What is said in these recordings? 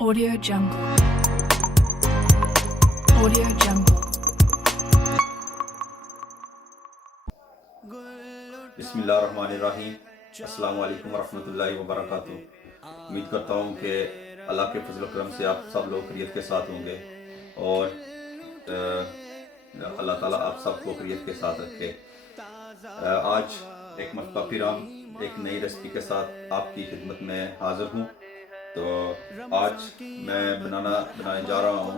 Audio Jungle. Audio Jungle. बिस्मिल्लाहिर्रहमानिर्रहीम। अस्सलाम वालेकुम वरहमतुल्लाहि वबरकातुहू। उम्मीद करता हूँ कि अल्लाह के फजल करम से आप सब लोग खैरियत के साथ होंगे और अल्लाह ताला आप सबको खैरियत के साथ रखे। आज एक मरतबा फिर हम एक नई रेसिपी के साथ आपकी खिदमत में हाज़िर हूँ। तो आज मैं बनाने जा रहा हूँ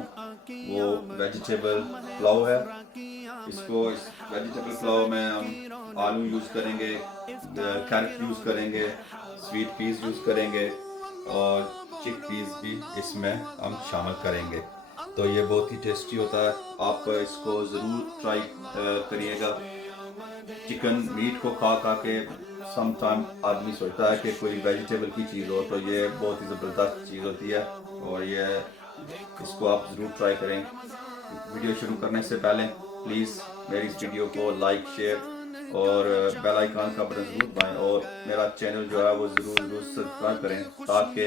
वो वेजिटेबल पुलाव है। इस वेजिटेबल पुलाव में हम आलू यूज़ करेंगे, कैरेट यूज़ करेंगे, स्वीट पीस यूज़ करेंगे और चिक पीस भी इसमें हम शामिल करेंगे। तो ये बहुत ही टेस्टी होता है, आप इसको ज़रूर ट्राई करिएगा। चिकन मीट को खा के सम टाइम आदमी सोचता है कि कोई वेजिटेबल की चीज़ हो, तो ये बहुत ही ज़बरदस्त चीज़ होती है और ये इसको आप ज़रूर ट्राई करें। वीडियो शुरू करने से पहले प्लीज़ मेरी इस वीडियो को लाइक, शेयर और बेल आइकन का बटन ज़रूर दबाएं और मेरा चैनल जो है वो ज़रूर सब्सक्राइब करें ताकि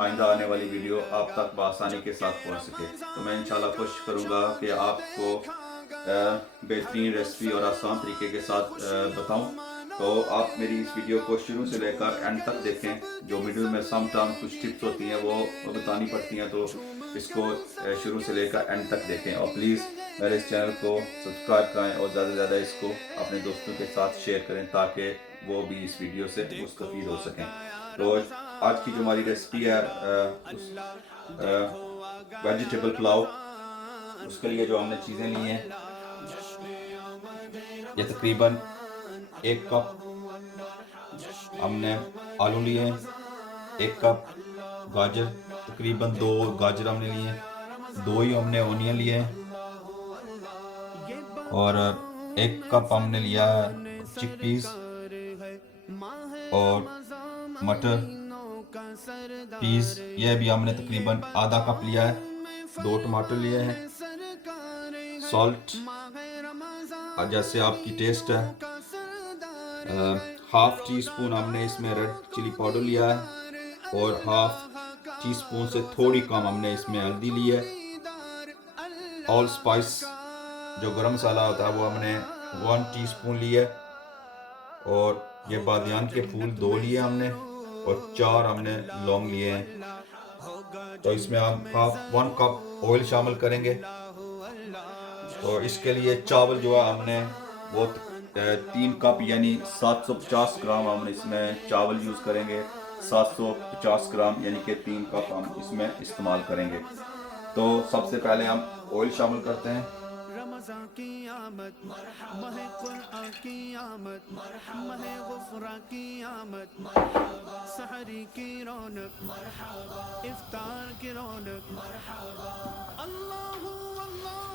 आइंदा आने वाली वीडियो आप तक बआसानी के साथ पहुंच सके। तो मैं इंशाल्लाह कोशिश करूंगा कि आपको बेहतरीन रेसिपी और आसान तरीके के साथ बताऊं। तो आप मेरी इस वीडियो को शुरू से लेकर एंड तक देखें। जो मिडिल में सम टाइम कुछ टिप्स होती हैं वो बतानी पड़ती हैं, तो इसको शुरू से लेकर एंड तक देखें और प्लीज़ मेरे इस चैनल को सब्सक्राइब करें और ज़्यादा से ज़्यादा इसको अपने दोस्तों के साथ शेयर करें ताकि वो भी इस वीडियो से मुस्तफ़ीद हो सकें। तो आज की जो हमारी रेसिपी है वेजिटेबल पुलाव, उसके लिए जो हमने चीज़ें ली हैं ये तकरीबन 1 कप हमने आलू लिए हैं, 1 कप गाजर, तकरीबन 2 गाजर हमने लिए हैं, 2 ही हमने ओनियन लिए हैं और 1 कप हमने लिया है चिकपीस और मटर पीस, यह भी हमने तकरीबन आधा कप लिया है, 2 टमाटर लिए हैं, सॉल्ट जैसे आपकी टेस्ट है, हाफ टी स्पून हमने इसमें रेड चिली पाउडर लिया है और हाफ टी स्पून से थोड़ी कम हमने इसमें हल्दी ली है। ऑल स्पाइस जो गरम मसाला होता है वो हमने 1 टीस्पून लिया है और ये बादियान के फूल 2 लिए हमने और 4 हमने लौंग लिए हैं। तो इसमें हम 1 कप ऑयल शामिल करेंगे। तो इसके लिए चावल जो है हमने वो 3 कप यानी 750 ग्राम हम इसमें चावल यूज़ करेंगे। 750 ग्राम यानी कि 3 कप हम इसमें इस्तेमाल करेंगे। तो सबसे पहले हम ऑयल शामिल करते हैं।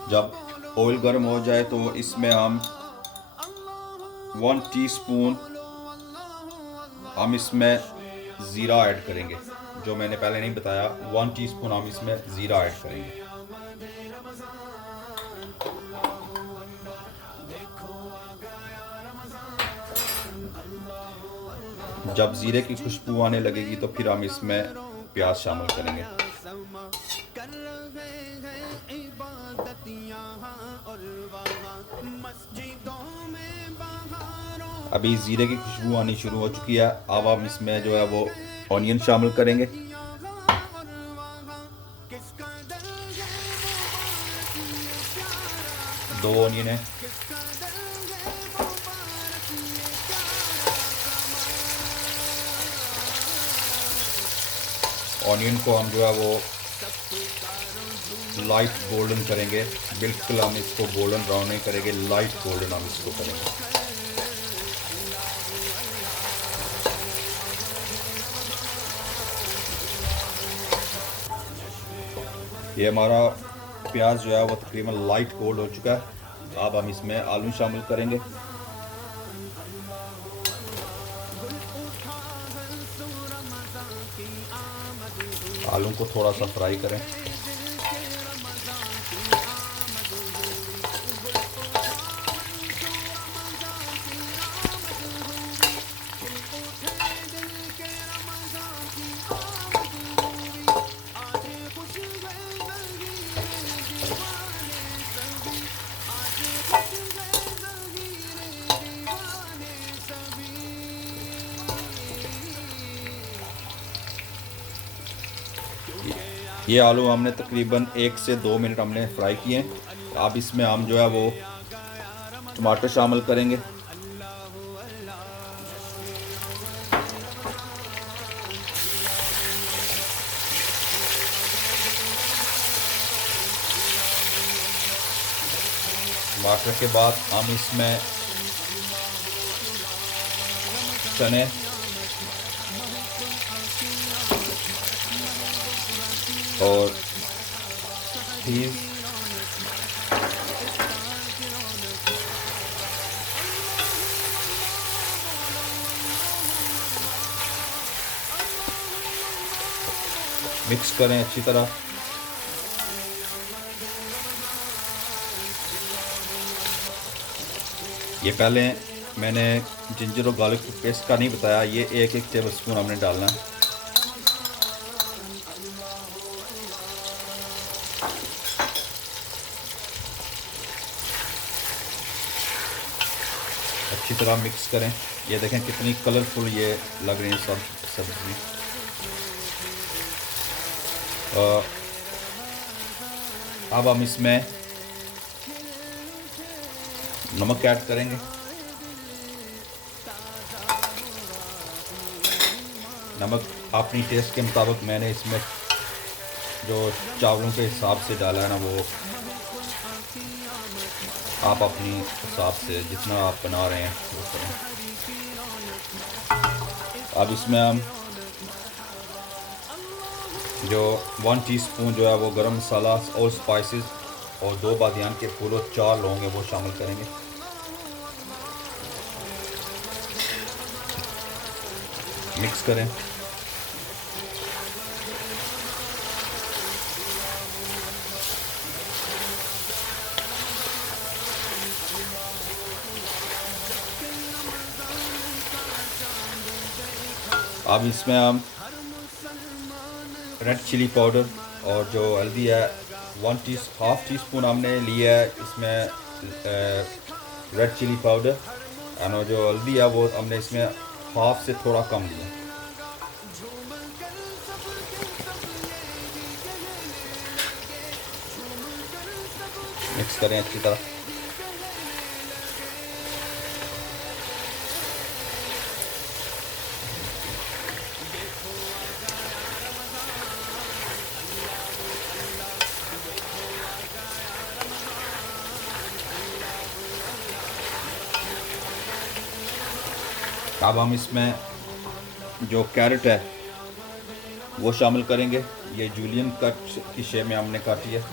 जब ऑयल गर्म हो जाए तो इसमें हम 1 टीस्पून हम इसमें ज़ीरा ऐड करेंगे। जो मैंने पहले नहीं बताया, 1 टीस्पून हम इसमें ज़ीरा ऐड करेंगे। जब ज़ीरे की खुशबू आने लगेगी तो फिर हम इसमें प्याज शामिल करेंगे। अभी ज़ीरे की खुशबू आनी शुरू हो चुकी है। अब हम इसमें जो है वो ऑनियन शामिल करेंगे। दो ऑनियन है। ऑनियन को हम जो है वो लाइट गोल्डन करेंगे, बिल्कुल हम इसको गोल्डन ब्राउन नहीं करेंगे, लाइट गोल्डन हम इसको करेंगे। ये हमारा प्याज जो है वो तकरीबन लाइट गोल्ड हो चुका है। अब हम इसमें आलू शामिल करेंगे। आलू को थोड़ा सा फ्राई करें। ये आलू हमने तकरीबन 1 से 2 मिनट हमने फ्राई किए हैं। अब इसमें हम जो है वो टमाटर शामिल करेंगे। टमाटर के बाद हम इसमें चने और चीज़ मिक्स करें अच्छी तरह। ये पहले मैंने जिंजर और गार्लिक पेस्ट का नहीं बताया, ये 1-1 टेबल स्पून हमने डालना है। अच्छी तरह मिक्स करें। ये देखें कितनी कलरफुल ये लग रही है सब सब्जी। अब हम इसमें नमक ऐड करेंगे। नमक अपनी टेस्ट के मुताबिक मैंने इसमें जो चावलों के हिसाब से डाला है ना, वो आप अपनी हिसाब से जितना आप बना रहे हैं वो करें। अब इसमें हम जो 1 टीस्पून जो है वो गरम मसाला और स्पाइसेस और 2 बादियान के फूल और 4 लौंग हैं वो शामिल करेंगे। मिक्स करें। अब इसमें हम रेड चिली पाउडर और जो हल्दी है हाफ टी स्पून हमने लिया है इसमें रेड चिली पाउडर, और जो हल्दी है वो हमने इसमें हाफ से थोड़ा कम लिया। मिक्स करें अच्छी तरह। अब हम इसमें जो कैरेट है वो शामिल करेंगे। ये जूलियन कट की शेप में हमने काटी है।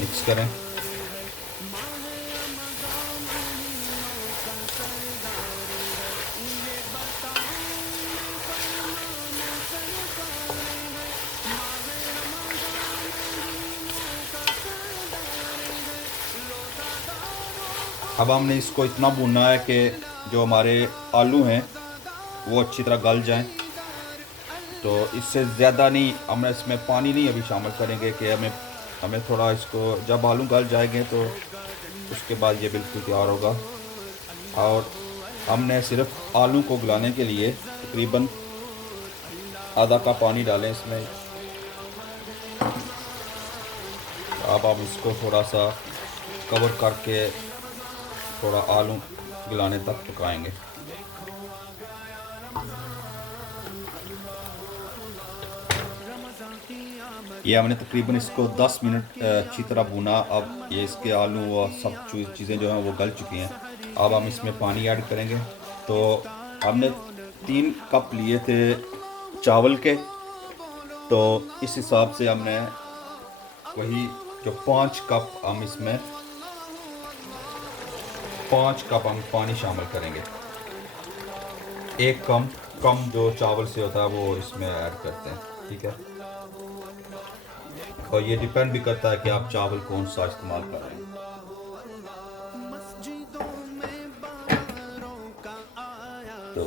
मिक्स करें। अब हमने इसको इतना भूनना है कि जो हमारे आलू हैं वो अच्छी तरह गल जाएं। तो इससे ज़्यादा नहीं, हम इसमें पानी नहीं अभी शामिल करेंगे कि हमें थोड़ा इसको जब आलू गल जाएंगे तो उसके बाद ये बिल्कुल तैयार होगा। और हमने सिर्फ आलू को गलाने के लिए तकरीबन आधा कप पानी डालें इसमें। अब हम इसको थोड़ा सा कवर करके थोड़ा आलू गलाने तक पकाएंगे। ये हमने तकरीबन इसको 10 मिनट अच्छी तरह भुना। अब ये इसके आलू और सब चीज़ें जो हैं वो गल चुकी हैं। अब हम इसमें पानी ऐड करेंगे। तो हमने 3 कप लिए थे चावल के, तो इस हिसाब से हमने वही जो 5 कप हम इसमें 5 कप हम पानी शामिल करेंगे। एक कम जो चावल से होता है वो इसमें ऐड करते हैं, ठीक है। और ये डिपेंड भी करता है कि आप चावल कौन सा इस्तेमाल कर रहे हैं। तो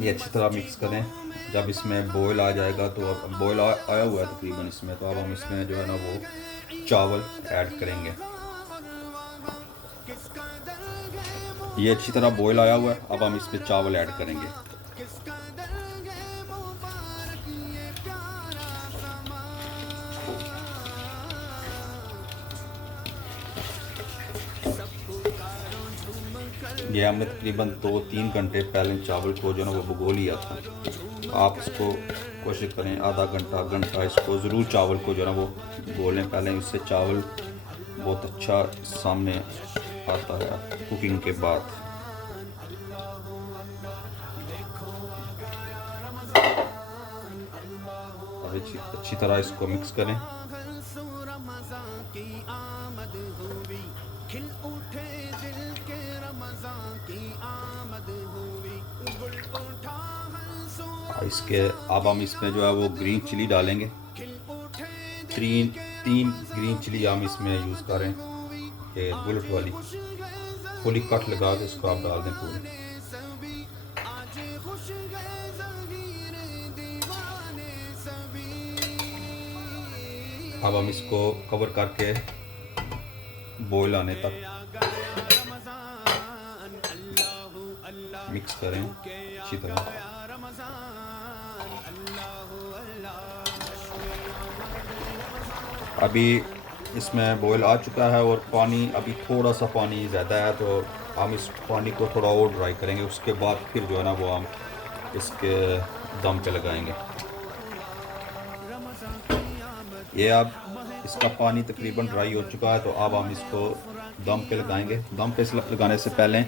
ये अच्छी तरह मिक्स करें। जब इसमें बॉयल आ जाएगा, तो अब बॉयल आया हुआ है तकरीबन इसमें, तो अब हम इसमें जो है ना वो चावल ऐड करेंगे। ये अच्छी तरह बॉयल आया हुआ है। अब हम इसमें चावल ऐड करेंगे। ये हमने तकरीबन 2-3 घंटे पहले चावल को जो है ना वो भिगो लिया था। आप इसको कोशिश करें आधा घंटा इसको ज़रूर चावल को जो है ना वो भिगो लें पहले। इससे चावल बहुत अच्छा सामने आता है कुकिंग के बाद। अब अच्छी तरह इसको मिक्स करें। इसके अब हम इसमें जो है वो ग्रीन चिली डालेंगे। तीन ग्रीन चिली हम इसमें यूज़ करें। ये बुलेट वाली फुली कट लगा के इसको आप डाल दें पूरी। अब हम इसको कवर करके बॉयल आने तक मिक्स करें अच्छी तरह। अभी इसमें बॉयल आ चुका है और पानी अभी थोड़ा सा पानी ज़्यादा है, तो हम इस पानी को थोड़ा और ड्राई करेंगे। उसके बाद फिर जो है ना वो हम इसके दम पे लगाएंगे। ये अब इसका पानी तकरीबन ड्राई हो चुका है, तो अब हम इसको दम पे लगाएंगे। दम पे लगाने से पहले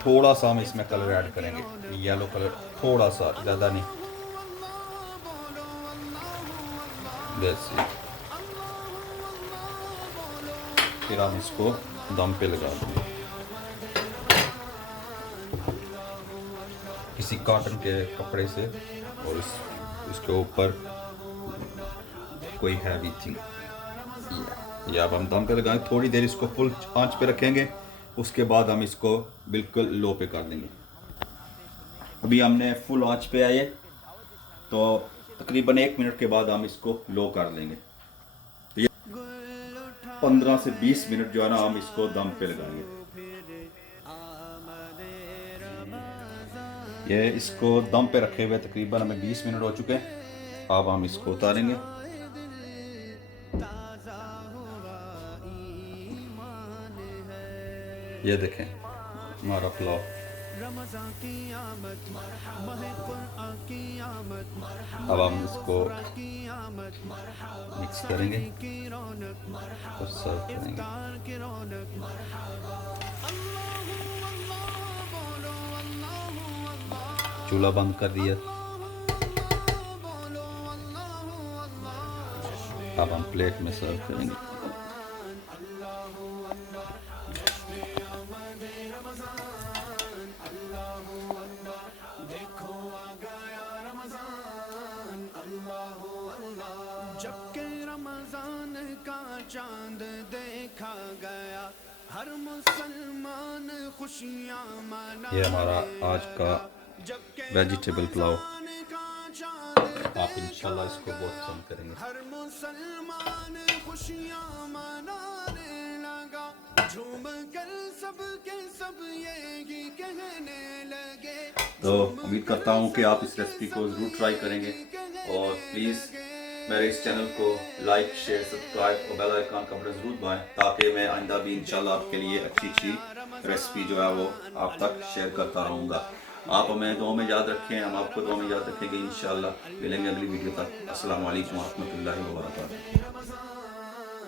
थोड़ा सा हम इसमें कलर ऐड करेंगे, येलो कलर थोड़ा सा, ज़्यादा नहीं। जैसे फिर हम इसको दम पे लगा देंगे किसी कॉटन के कपड़े से, और इसके ऊपर कोई हैवी थिंग। या अब हम दम पे लगाएंगे, थोड़ी देर इसको फुल आंच पे रखेंगे। उसके बाद हम इसको बिल्कुल लो पे कर देंगे। अभी हमने फुल आंच पे आए तो तकरीबन 1 मिनट के बाद हम इसको लो कर लेंगे। तो ये 15 से 20 मिनट जो है ना हम इसको दम पे लगाएंगे। ये इसको दम पे रखे हुए तकरीबन हमें 20 मिनट हो चुके हैं। अब हम इसको उतारेंगे। ये देखें हमारा पुलाव। अब हम इसको मिक्स करेंगे और सर्व करेंगे। चूल्हा बंद कर दिया। अब हम प्लेट में सर्व करेंगे। जबकि रमजान का चांद देखा गया, हर मुसलमान खुशियां मना। ये हमारा आज का वेजिटेबल पुलाव। आप इंशाल्लाह इसको बहुत पसंद करेंगे। हर मुसलमान खुशियां मनाने लगा, झूम कर सबके सब यही कहने लगे। तो उम्मीद करता हूँ कि आप इस रेसिपी को ज़रूर ट्राई करेंगे, और प्लीज़ मेरे इस चैनल को लाइक, शेयर, सब्सक्राइब और बेल आइकन का बटन ज़रूर दबाएं, ताकि मैं आइंदा भी इंशाल्लाह आपके लिए अच्छी रेसिपी जो है वो आप तक शेयर करता रहूँगा। आप हमें दुआ में याद रखें, हम आपको दुआ में याद रखेंगे। इंशाल्लाह मिलेंगे अगली वीडियो तक। अस्सलाम वालेकुम व रहमतुल्लाहि व बरकातुहू।